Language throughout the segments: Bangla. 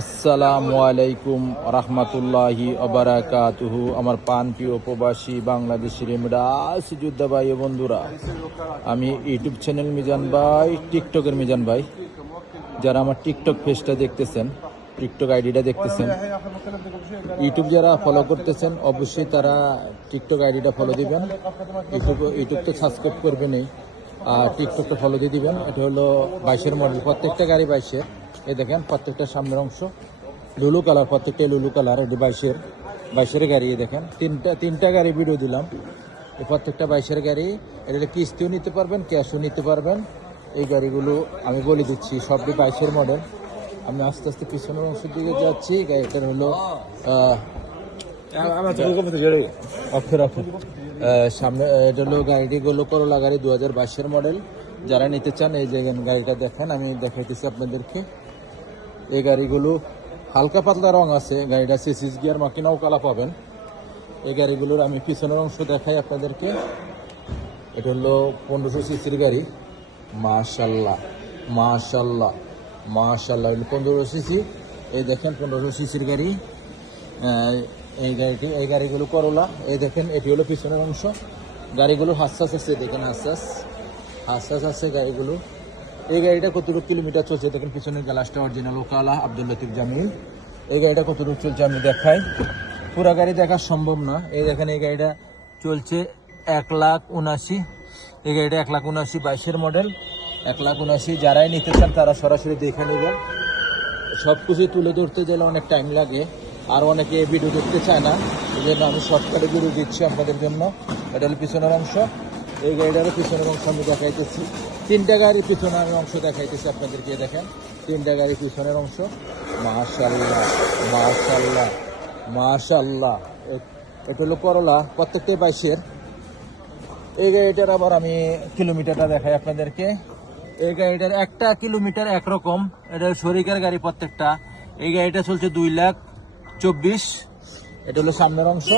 আসসালামু আলাইকুম রহমতুল্লাহি ওবারাকাতুহু। আমার প্রিয় প্রবাসী বাংলাদেশের ইমরাজ যোদ্ধা ভাই ও বন্ধুরা, আমি ইউটিউব চ্যানেল মিজান ভাই, টিকটকের মিজান ভাই। যারা আমার টিকটক পেজটা দেখতেছেন, টিকটক আইডিটা দেখতেছেন, ইউটিউব যারা ফলো করতেছেন অবশ্যই তারা টিকটক আইডিটা ফলো দিবেন। ইউটিউব তো সাবস্ক্রাইব করবেনই, আর টিকটকটা ফলো দিয়ে দিবেন। এটা হলো 22-এর মডেল, প্রত্যেকটা গাড়ি 22-এর। এই দেখেন প্রত্যেকটা সামনের অংশ লুলু কালার, প্রত্যেকটা লুলু কালার। এটি 22-এর গাড়ি। দেখেন তিনটা গাড়ি ভিডিও দিলাম, এই প্রত্যেকটা 22-এর গাড়ি। এটা কিস্তিও নিতে পারবেন, ক্যাশও নিতে পারবেন। এই গাড়িগুলো আমি বলে দিচ্ছি সবটি 22-এর মডেল। আমি আস্তে আস্তে পিছনের অংশের দিকে যাচ্ছি। গাড়িটার হলো সামনে, এটা হলো গাড়িগুলো করলা গাড়ি 2022-এর মডেল। যারা নিতে চান এই যে গাড়িটা দেখেন, আমি দেখাইতেছি আপনাদেরকে। এই গাড়িগুলো হালকা পাতলা রং আছে, গাড়িটা সিসিস গিয়ার মাকিনাও কালা পাবেন। এই গাড়িগুলোর আমি পিছনের অংশ দেখাই আপনাদেরকে। এটা হলো 1500 সিসির গাড়ি। মাশাল্লাহ মাশাল্লাহ মাশাল্লাহ, 1500 সিসি। এই দেখেন 1500 সিসির গাড়ি। এই গাড়িগুলো করলা। এই দেখেন এটি হলো পিছনের অংশ। গাড়িগুলো হাসাস আছে, দেখেন হাসাস আছে গাড়িগুলো। এই গাড়িটা কতটুকু কিলোমিটার চলছে দেখেন, পিছনের গ্লাসটা অরিজিনাল ওকালা আব্দুল লতিফ জামিল। এই গাড়িটা কতটুকু চলছে আমি দেখাই, পুরা গাড়ি দেখা সম্ভব না। এই দেখেন এই গাড়িটা চলছে 1,79,000। এই গাড়িটা 1,79,000, 22-এর মডেল, 1,79,000। যারাই নিতে চান তারা সরাসরি দেখে নেবেন। সব কিছু তুলে ধরতে গেলে অনেক টাইম লাগে, আর অনেকে ভিডিও দেখতে চায় না, এই জন্য আমি শর্টকাটে ভিডিও দিচ্ছি আপনাদের জন্য। এটা হলো পিছনের অংশ। এই গাড়িটারও পিছনের অংশ আমি দেখাইতেছি। তিনটা গাড়ির পিছনে আমি অংশ দেখাইতেছি আপনাদেরকে। দেখেন তিনটা গাড়ির পিছনের অংশ। মাশাল্লাহ মাশাল্লাহ মাশাল্লাহ। এটা হলো করলা, প্রত্যেকটাই 22-এর। এই গাড়িটার আবার আমি কিলোমিটারটা দেখাই আপনাদেরকে। এই গাড়িটার একটা কিলোমিটার একরকম। এটা শরিকের গাড়ি প্রত্যেকটা। এই গাড়িটা চলছে 2,24,000। এটা হলো সামনের অংশ।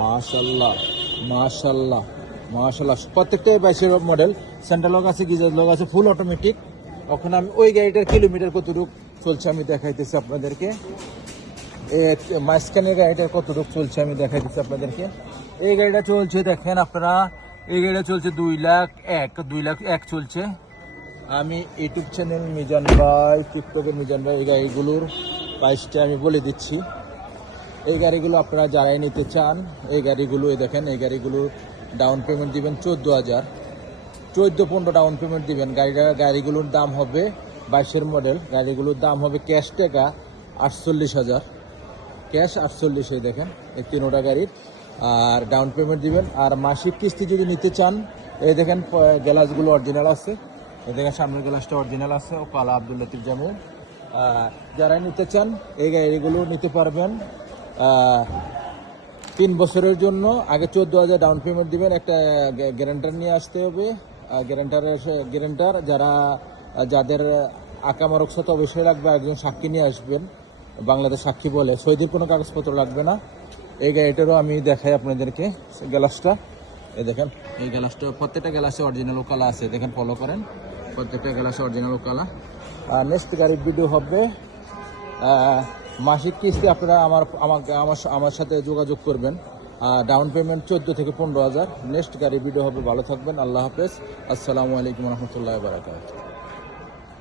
মাশাল্লাহ মাশাল্লাহ মাশাল্লাহ, প্রত্যেকটাই 22-এর মডেল। সেন্ট্রাল লক আছে, গিজার লক আছে, ফুল অটোমেটিক। ওখানে আমি ওই গাড়িটার কিলোমিটার কতটুকু চলছে আমি দেখাইতেছি আপনাদেরকে। মাঝখানের গাড়িটার কতটুকু চলছে আমি দেখাইতেছি আপনাদেরকে। এই গাড়িটা চলছে দেখেন আপনারা, এই গাড়িটা চলছে 2,01,000 চলছে। আমি ইউটিউব চ্যানেল মিজান ভাই, টিকটকের মিজান ভাই, এই গাড়িগুলোর প্রাইসটা আমি বলে দিচ্ছি। এই গাড়িগুলো আপনারা যারাই নিতে চান, এই গাড়িগুলো দেখেন, এই গাড়িগুলো ডাউন পেমেন্ট দিবেন 14,000, 14-15 ডাউন পেমেন্ট দিবেন। গাড়িগুলোর দাম হবে 22-এর মডেল। গাড়িগুলোর দাম হবে ক্যাশ টাকা 48,000, ক্যাশ 48। দেখেন এই তিনোটা গাড়ির, আর ডাউন পেমেন্ট দিবেন। আর মাসিক কিস্তি যদি নিতে চান, এই দেখেন গ্লাসগুলো অরিজিনাল আছে। এই দেখেন সামনের গ্লাসটা অরিজিনাল আছে, ও কালা আব্দুল লতিফ জামিল। যারা নিতে চান এই গাড়িগুলো নিতে পারবেন 3 বছরের জন্য। আগে 14,000 ডাউন পেমেন্ট দিবেন, একটা গ্যারান্টার নিয়ে আসতে হবে। গ্যারান্টার যাদের আকামারক সাথে অবশ্যই লাগবে, একজন সাক্ষী নিয়ে আসবেন, বাংলাদেশ সাক্ষী বলে, সৌদির কোনো কাগজপত্র লাগবে না। এই গাড়িটারও আমি দেখাই আপনাদেরকে গ্লাসটা। এই দেখেন এই গ্লাসটা, প্রত্যেকটা গ্লাসে অরিজিনাল কালা আছে। দেখেন ফলো করেন, প্রত্যেকটা গ্লাসে অরিজিনাল কালা। আর নেক্সট গাড়ির ভিডিও হবে মাসিক কিস্তি। আপনারা আমার সাথে যোগাযোগ করবেন। ডাউন পেমেন্ট 14 থেকে 15,000। নেক্সট গাড়ির ভিডিও হবে। ভালো থাকবেন, আল্লাহ হাফেজ, আসসালামু আলাইকুম রহমতুল্লাহ বারাকাতুহু।